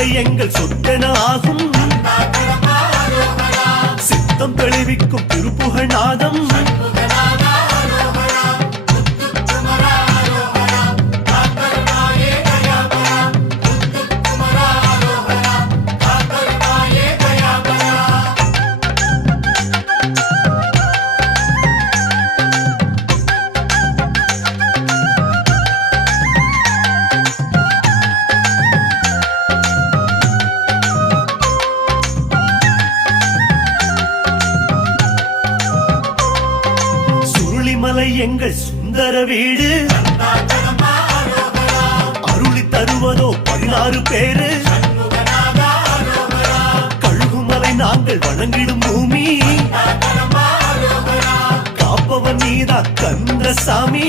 சுருளிமலை எங்கள் சொத்தென ஆகும். சித்தம் தெளிவிக்கும் திருப்புகழ் நாதம். சுருளிமலை எங்கள் சுந்தர வீடு. அருளி தருவதோ 16 பேரு. கழுகுமலை நாங்கள் வணங்கிடும் பூமி. காப்பவன் நீதா கந்தசாமி.